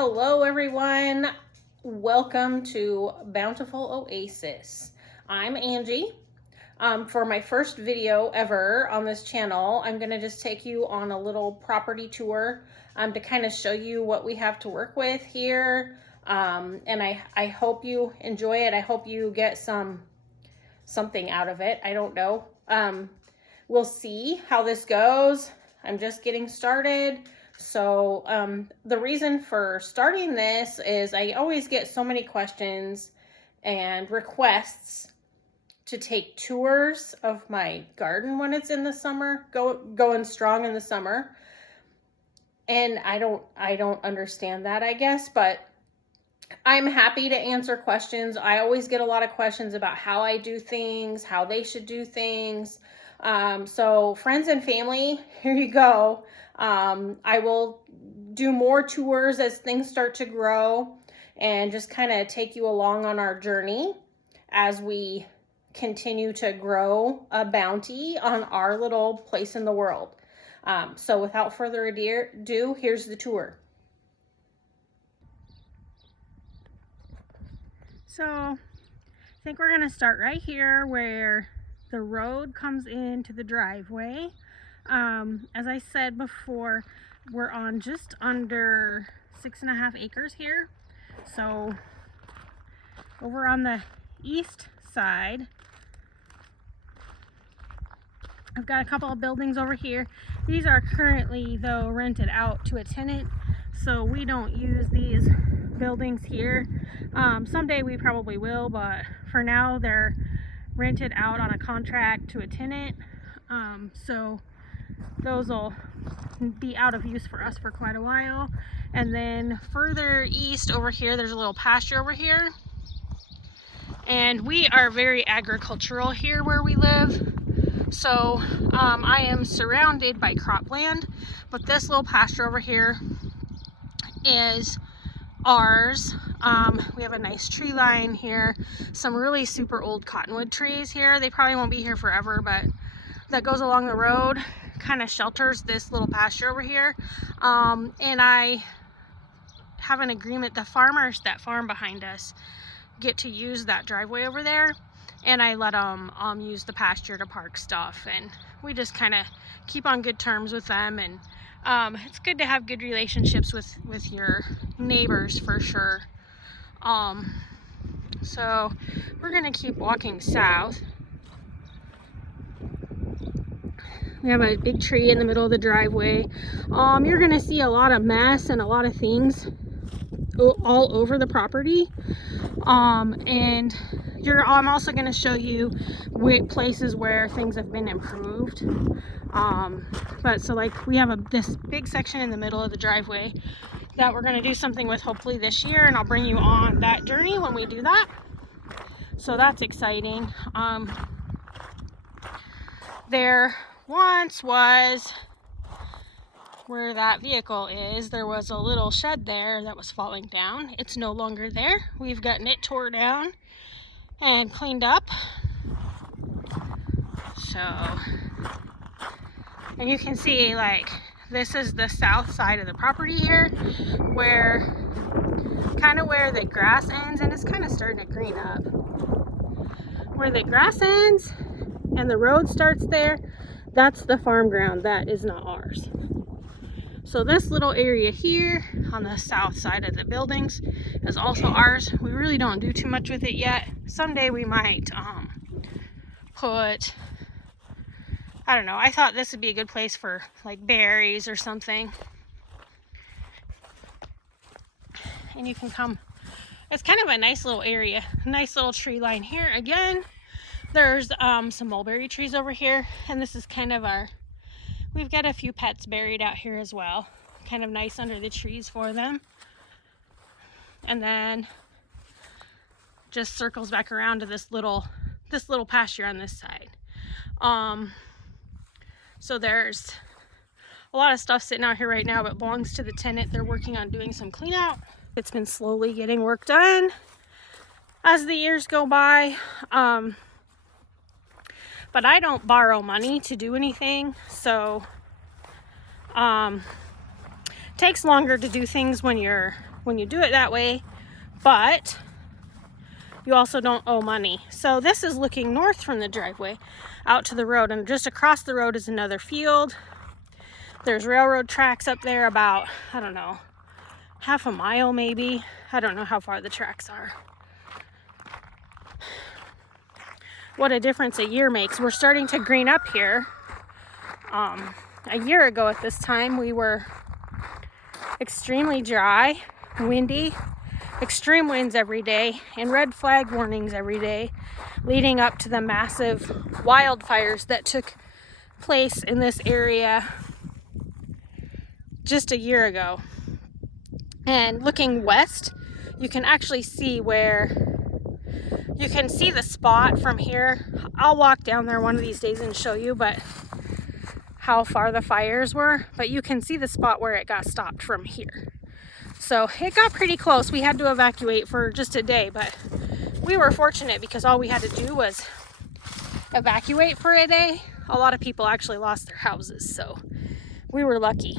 Hello everyone, welcome to Bountiful Oasis. I'm Angie. For my first video ever on this channel, I'm going to just take you on a little property tour to kind of show you what we have to work with here. And I hope you enjoy it. I hope you get something out of it. I don't know. We'll see how this goes. I'm just getting started. So the reason for starting this is I always get so many questions and requests to take tours of my garden when it's in the summer, going strong in the summer. And I don't understand that, I guess, but I'm happy to answer questions. I always get a lot of questions about how I do things, how they should do things. So friends and family, here you go. I will do more tours as things start to grow and just kind of take you along on our journey as we continue to grow a bounty on our little place in the world. So without further ado, here's the tour. So I think we're going to start right here where the road comes into the driveway. As I said before, we're on just under 6.5 acres here. So over on the east side, I've got a couple of buildings over here. These are currently, though, rented out to a tenant, so we don't use these buildings here. Someday we probably will, but for now they're rented out on a contract to a tenant. So those will be out of use for us for quite a while. And then further east over here, there's a little pasture over here. And we are very agricultural here where we live. So I am surrounded by cropland, but this little pasture over here is ours. We have a nice tree line here, some really super old cottonwood trees here. They probably won't be here forever, but that goes along the road, kind of shelters this little pasture over here. And I have an agreement, the farmers that farm behind us get to use that driveway over there, and I let them use the pasture to park stuff, and we just kind of keep on good terms with them. And it's good to have good relationships with your neighbors for sure. So we're gonna keep walking south. We have a big tree in the middle of the driveway. You're gonna see a lot of mess and a lot of things all over the property. And I'm also gonna show you places where things have been improved. But so like we have this big section in the middle of the driveway that we're gonna do something with hopefully this year, and I'll bring you on that journey when we do that. So that's exciting. There once was, where that vehicle is, there was a little shed there that was falling down. It's no longer there. We've gotten it tore down and cleaned up. So, and you can see, like, this is the south side of the property here, where the grass ends, and it's kind of starting to green up. Where the grass ends and the road starts there, that's the farm ground. That is not ours. So this little area here on the south side of the buildings is also ours. We really don't do too much with it yet. Someday we might put, I don't know, I thought this would be a good place for like berries or something. And you can come, it's kind of a nice little area, nice little tree line here. Again, there's some mulberry trees over here, and this is kind of we've got a few pets buried out here as well. Kind of nice under the trees for them. And then just circles back around to this little pasture on this side. So there's a lot of stuff sitting out here right now, but belongs to the tenant. They're working on doing some clean out. It's been slowly getting work done as the years go by. But I don't borrow money to do anything, so takes longer to do things when you're when you do it that way, but you also don't owe money. So this is looking north from the driveway out to the road, and just across the road is another field. There's railroad tracks up there about, I don't know, half a mile maybe. I don't know how far the tracks are. What a difference a year makes. We're starting to green up here. A year ago at this time, we were extremely dry, windy, extreme winds every day, and red flag warnings every day, leading up to the massive wildfires that took place in this area just a year ago. And looking west, you can actually see you can see the spot from here. I'll walk down there one of these days and show you how far the fires were, but you can see the spot where it got stopped from here. So it got pretty close. We had to evacuate for just a day, but we were fortunate because all we had to do was evacuate for a day. A lot of people actually lost their houses, so we were lucky.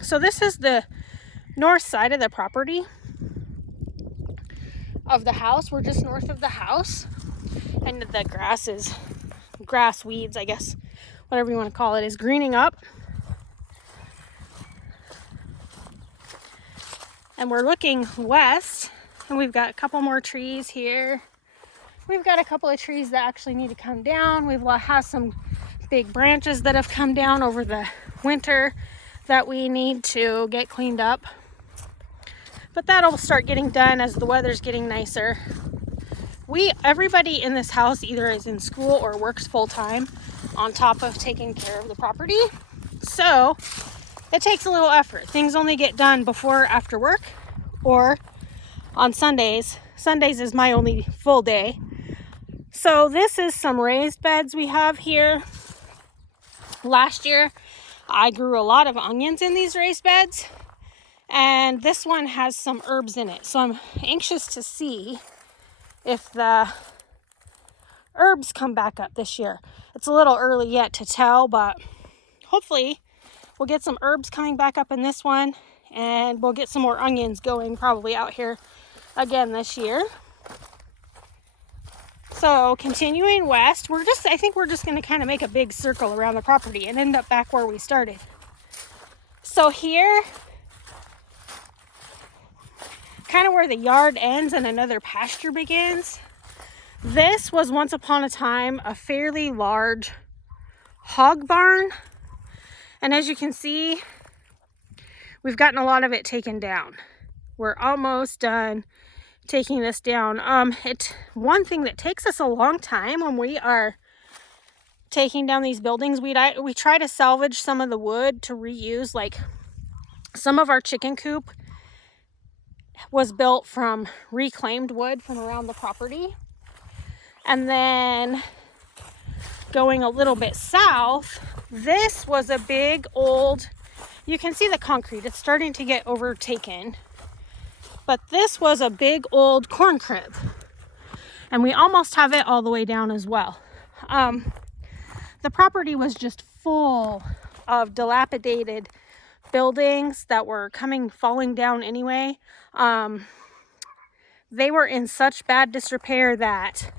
So this is the north side of the property of the house. We're just north of the house, and the grass weeds, I guess, whatever you want to call it, is greening up. And we're looking west, and we've got a couple more trees here. We've got a couple of trees that actually need to come down. We've had some big branches that have come down over the winter that we need to get cleaned up. But that'll start getting done as the weather's getting nicer. Everybody in this house either is in school or works full-time on top of taking care of the property. So it takes a little effort. Things only get done before or after work or on Sundays. Sundays is my only full day. So this is some raised beds we have here. Last year, I grew a lot of onions in these raised beds, and this one has some herbs in it. So I'm anxious to see if the herbs come back up this year. It's a little early yet to tell, but hopefully we'll get some herbs coming back up in this one, and we'll get some more onions going probably out here again this year. So continuing west, I think we're just going to kind of make a big circle around the property and end up back where we started. So here, kind of where the yard ends and another pasture begins, this was once upon a time a fairly large hog barn. And as you can see, we've gotten a lot of it taken down. We're almost done taking this down. One thing that takes us a long time when we are taking down these buildings, we try to salvage some of the wood to reuse. Like some of our chicken coop was built from reclaimed wood from around the property. And then going a little bit south, this was a big old, you can see the concrete, it's starting to get overtaken. But this was a big old corn crib, and we almost have it all the way down as well. The property was just full of dilapidated buildings that were falling down anyway. They were in such bad disrepair that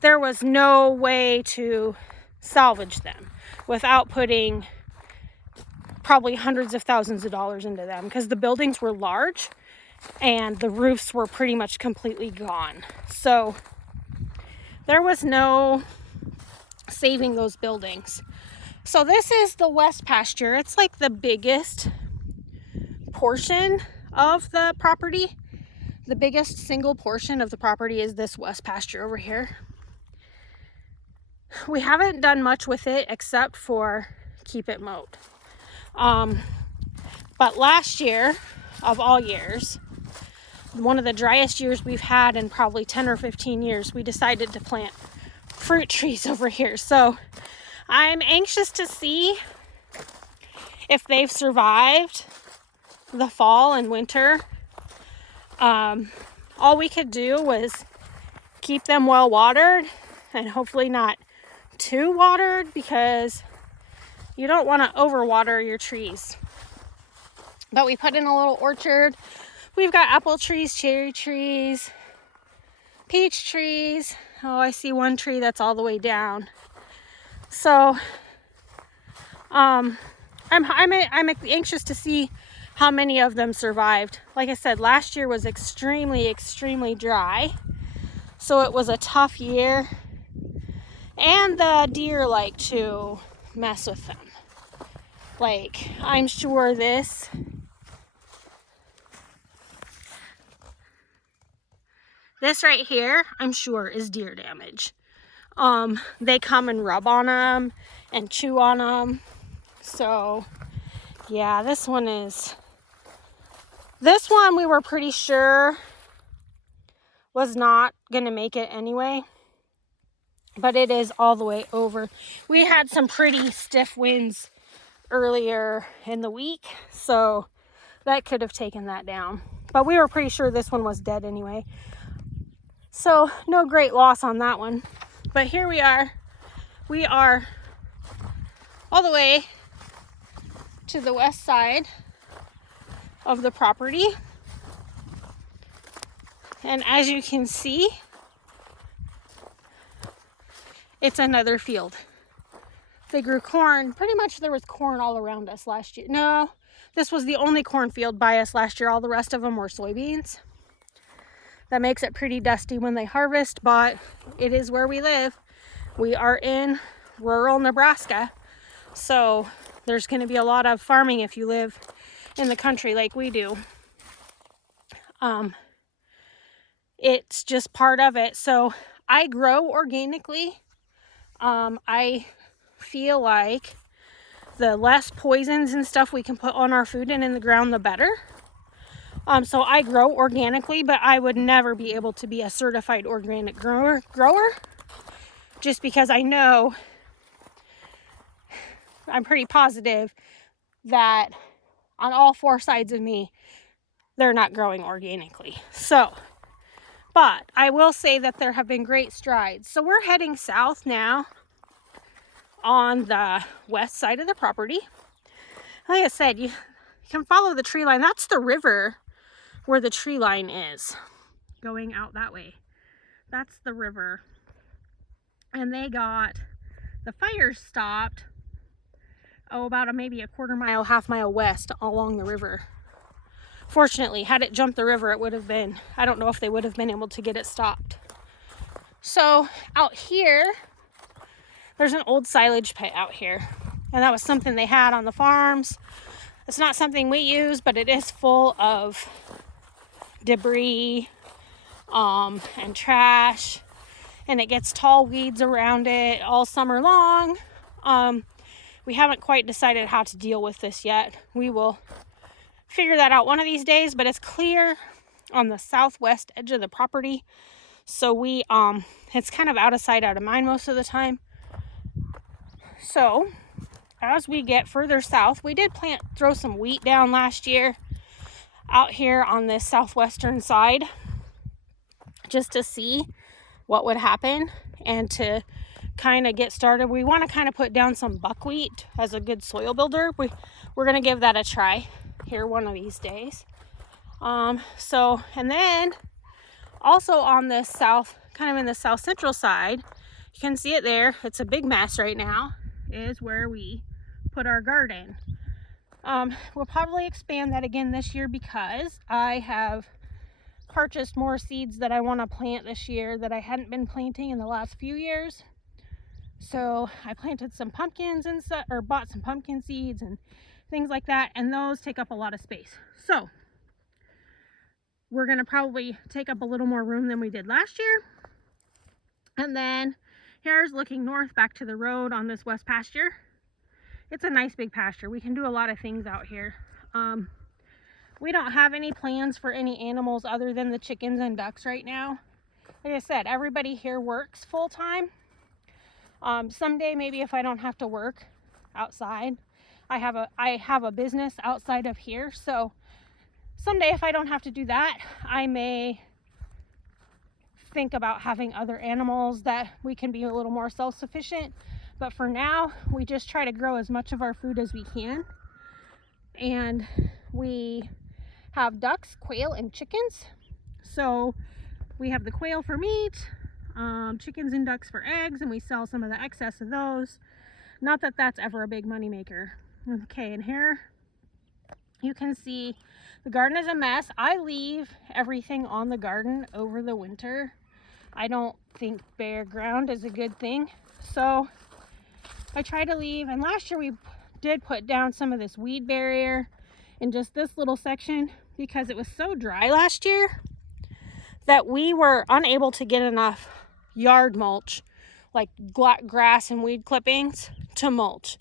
there was no way to salvage them without putting probably hundreds of thousands of dollars into them, because the buildings were large and the roofs were pretty much completely gone. So there was no saving those buildings. So this is the west pasture. It's like the biggest portion of the property. The biggest single portion of the property is this west pasture over here. We haven't done much with it except for keep it mowed. But last year, of all years, one of the driest years we've had in probably 10 or 15 years, we decided to plant fruit trees over here. So I'm anxious to see if they've survived the fall and winter. All we could do was keep them well watered and hopefully not too watered, because you don't want to overwater your trees. But we put in a little orchard. We've got apple trees, cherry trees, peach trees. Oh, I see one tree that's all the way down. So I'm anxious to see how many of them survived. Like I said, last year was extremely dry, so it was a tough year, and the deer like to mess with them. Like, I'm sure this right here, I'm sure is deer damage. They come and rub on them and chew on them. So yeah, this one we were pretty sure was not gonna make it anyway, but it is all the way over. We had some pretty stiff winds earlier in the week, so that could have taken that down, but we were pretty sure this one was dead anyway. So no great loss on that one. But here we are all the way to the west side of the property, and as you can see, it's another field. They grew corn. Pretty much there was corn all around us last year. No, this was the only cornfield by us last year. All the rest of them were soybeans. That makes it pretty dusty when they harvest, but it is where we live. We are in rural Nebraska, so there's going to be a lot of farming if you live in the country like we do. It's just part of it. So I grow organically. I feel like the less poisons and stuff we can put on our food and in the ground, the better. So I grow organically, but I would never be able to be a certified organic grower just because I know, I'm pretty positive that on all four sides of me, they're not growing organically. So, but I will say that there have been great strides. So we're heading south now on the west side of the property. Like I said, you can follow the tree line. That's the river where the tree line is going out that way. That's the river. And they got the fires stopped, about maybe a quarter mile, half mile west along the river. Fortunately, had it jumped the river, it would have been, I don't know if they would have been able to get it stopped. So out here, there's an old silage pit out here. And that was something they had on the farms. It's not something we use, but it is full of debris and trash. And it gets tall weeds around it all summer long. We haven't quite decided how to deal with this yet. We will figure that out one of these days, but it's clear on the southwest edge of the property. So we, it's kind of out of sight, out of mind most of the time. So as we get further south, we did throw some wheat down last year out here on this southwestern side just to see what would happen and to kind of get started. We want to kind of put down some buckwheat as a good soil builder. We're going to give that a try here one of these days. So, and then also on this south, kind of in the south central side, you can see it there. It's a big mess right now, is where we put our garden. We'll probably expand that again this year because I have purchased more seeds that I want to plant this year that I hadn't been planting in the last few years. So I planted some pumpkins and or bought some pumpkin seeds and things like that, and those take up a lot of space. So we're going to probably take up a little more room than we did last year. And then here's looking north back to the road on this west pasture. It's a nice big pasture. We can do a lot of things out here. We don't have any plans for any animals other than the chickens and ducks right now. Like I said, everybody here works full time. Someday, maybe if I don't have to work outside, I have a business outside of here. So someday, if I don't have to do that, I may think about having other animals that we can be a little more self-sufficient. But for now, we just try to grow as much of our food as we can. And we have ducks, quail, and chickens. So we have the quail for meat, chickens and ducks for eggs, and we sell some of the excess of those. Not that that's ever a big money maker. Okay, and here you can see the garden is a mess. I leave everything on the garden over the winter. I don't think bare ground is a good thing. So I try to leave, and last year we did put down some of this weed barrier in just this little section because it was so dry last year that we were unable to get enough yard mulch, like grass and weed clippings, to mulch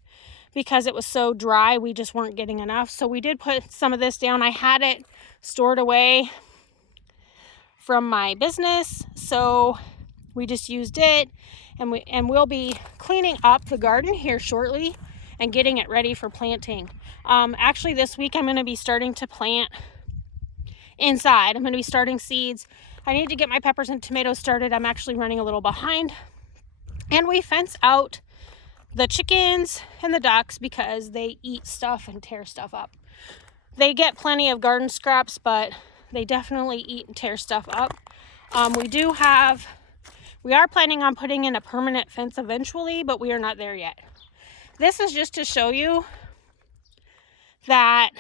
because it was so dry. We just weren't getting enough. So we did put some of this down. I had it stored away from my business, so we just used it, and we'll be cleaning up the garden here shortly and getting it ready for planting. Actually this week I'm going to be starting to plant inside. I'm going to be starting seeds. I need to get my peppers and tomatoes started. I'm actually running a little behind. And we fence out the chickens and the ducks because they eat stuff and tear stuff up. They get plenty of garden scraps, but they definitely eat and tear stuff up. We are planning on putting in a permanent fence eventually, but we are not there yet. This is just to show you that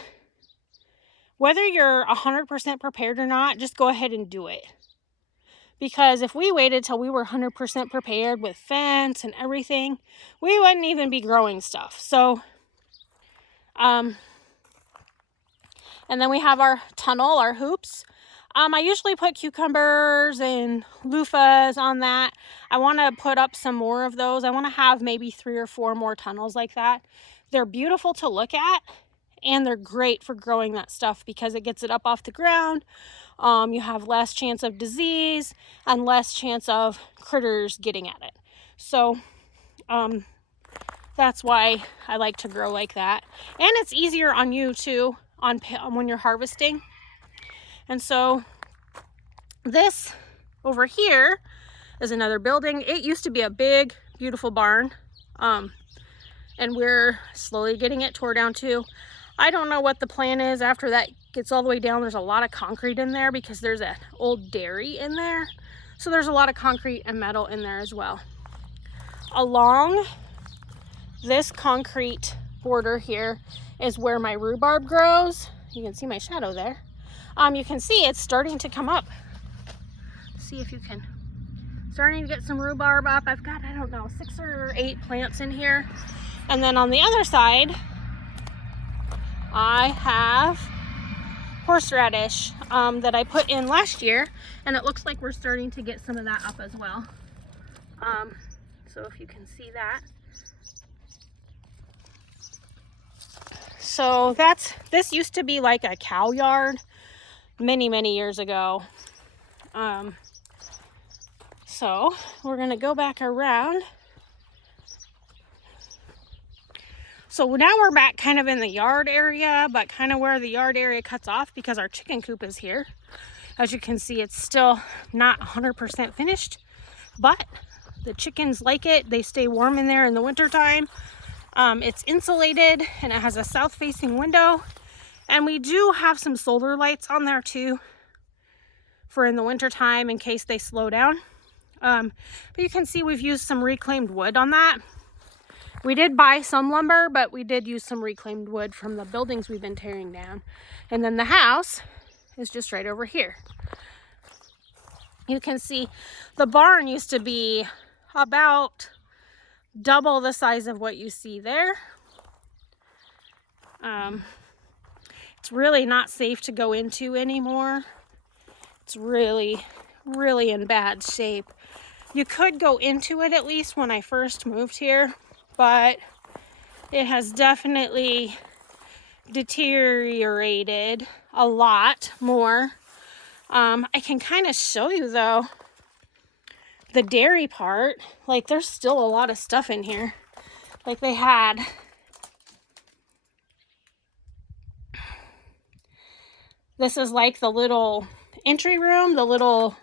whether you're 100% prepared or not, just go ahead and do it. Because if we waited till we were 100% prepared with fence and everything, we wouldn't even be growing stuff. So, and then we have our tunnel, our hoops. I usually put cucumbers and loofahs on that. I want to put up some more of those. I want to have maybe 3 or 4 more tunnels like that. They're beautiful to look at, and they're great for growing that stuff because it gets it up off the ground. You have less chance of disease and less chance of critters getting at it. So that's why I like to grow like that. And it's easier on you too when you're harvesting. And so this over here is another building. It used to be a big, beautiful barn. And we're slowly getting it tore down too. I don't know what the plan is after that gets all the way down. There's a lot of concrete in there because there's an old dairy in there. So there's a lot of concrete and metal in there as well. Along this concrete border here is where my rhubarb grows. You can see my shadow there. You can see it's starting to come up. See if you can. Starting to get some rhubarb up. I've got, I don't know, 6 or 8 plants in here. And then on the other side, I have horseradish that I put in last year, and it looks like we're starting to get some of that up as well. So if you can see that. So this used to be like a cow yard many years ago. So we're gonna go back around. So now we're back kind of in the yard area, but kind of where the yard area cuts off because our chicken coop is here. As you can see, it's still not 100% finished, but the chickens like it. They stay warm in there in the wintertime. It's insulated and it has a south-facing window. And we do have some solar lights on there too for in the wintertime in case they slow down. But you can see we've used some reclaimed wood on that. We did buy some lumber, but we did use some reclaimed wood from the buildings we've been tearing down. And then the house is just right over here. You can see the barn used to be about double the size of what you see there. It's really not safe to go into anymore. It's really in bad shape. You could go into it at least when I first moved here, but it has definitely deteriorated a lot more. I can kind of show you though the dairy part. Like there's still a lot of stuff in here. Like they had this is like the little entry room, the little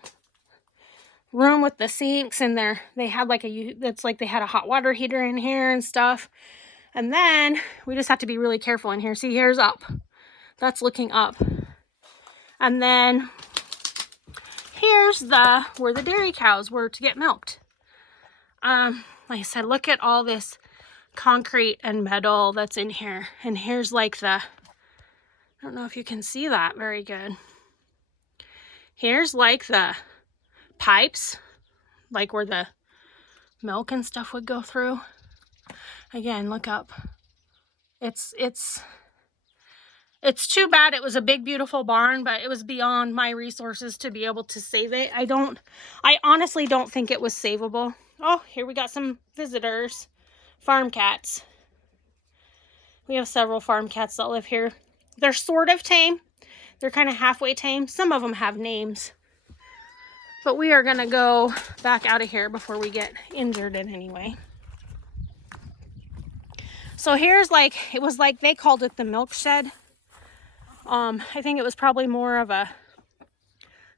room with the sinks, and they had like it's like they had a hot water heater in here and stuff. And then we just have to be really careful in here. See, here's up. That's looking up. And then here's where the dairy cows were to get milked. Like I said, look at all this concrete and metal that's in here. And here's like I don't know if you can see that very good. Here's like the pipes, like where the milk and stuff would go through. Again, look up. It's too bad. It was a big, beautiful barn, but it was beyond my resources to be able to save it. I honestly don't think it was savable. Oh, here we got some visitors. Farm cats. We have several farm cats that live here. They're sort of tame. They're kind of halfway tame. Some of them have names. But we are going to go back out of here before we get injured in any way. So here's it was like they called it the milk shed. I think it was probably more of a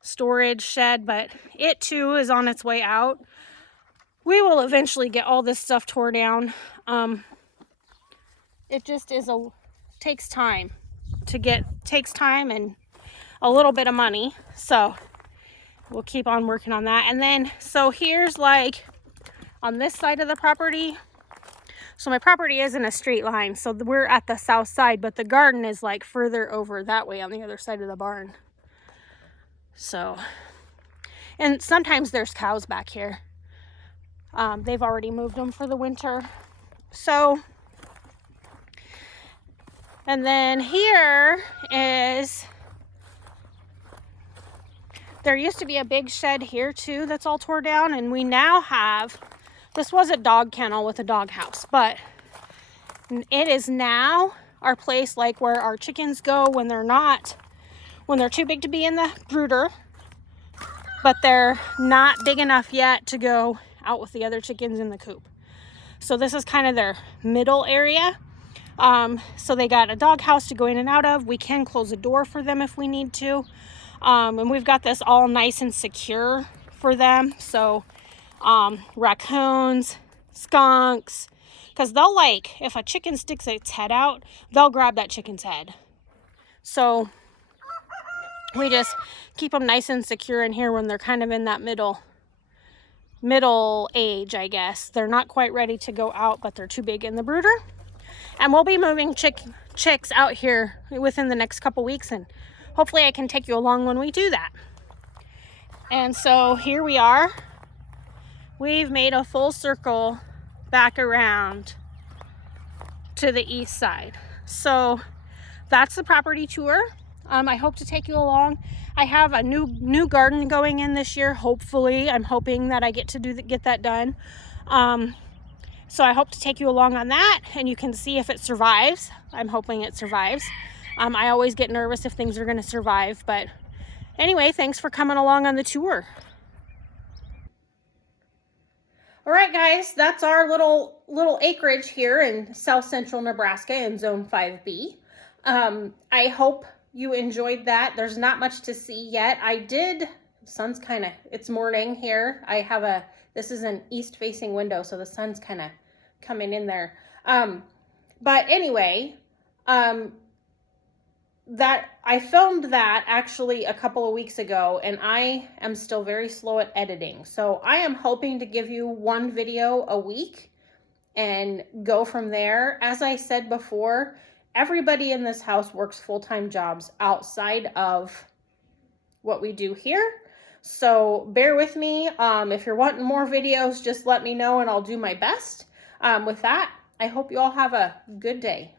storage shed, but it too is on its way out. We will eventually get all this stuff tore down. It just takes time and a little bit of money. So we'll keep on working on that. And then, so here's on this side of the property. So my property is in a straight line. So we're at the south side, but the garden is further over that way on the other side of the barn. So, and sometimes there's cows back here. They've already moved them for the winter. So, and then here is, there used to be a big shed here too that's all tore down, and we now have, this was a dog kennel with a dog house, but it is now our place where our chickens go when they're too big to be in the brooder, but they're not big enough yet to go out with the other chickens in the coop. So this is kind of their middle area. So they got a dog house to go in and out of. We can close a door for them if we need to. And we've got this all nice and secure for them. So raccoons, skunks, because they'll if a chicken sticks its head out, they'll grab that chicken's head. So we just keep them nice and secure in here when they're kind of in that middle age, I guess. They're not quite ready to go out, but they're too big in the brooder. And we'll be moving chicks out here within the next couple weeks, and hopefully I can take you along when we do that. And so here we are. We've made a full circle back around to the east side. So that's the property tour. I hope to take you along. I have a new garden going in this year. Hopefully, I'm hoping that I get to get that done. So I hope to take you along on that, and you can see if it survives. I'm hoping it survives. I always get nervous if things are going to survive, but anyway, thanks for coming along on the tour. All right, guys, that's our little acreage here in South Central Nebraska in Zone 5B. I hope you enjoyed that. There's not much to see yet. Sun's it's morning here. This is an east-facing window, so the sun's kind of coming in there. But anyway, that I filmed that actually a couple of weeks ago, and I am still very slow at editing. So I am hoping to give you one video a week and go from there. As I said before, everybody in this house works full-time jobs outside of what we do here. So bear with me. If you're wanting more videos, just let me know and I'll do my best. With that, I hope you all have a good day.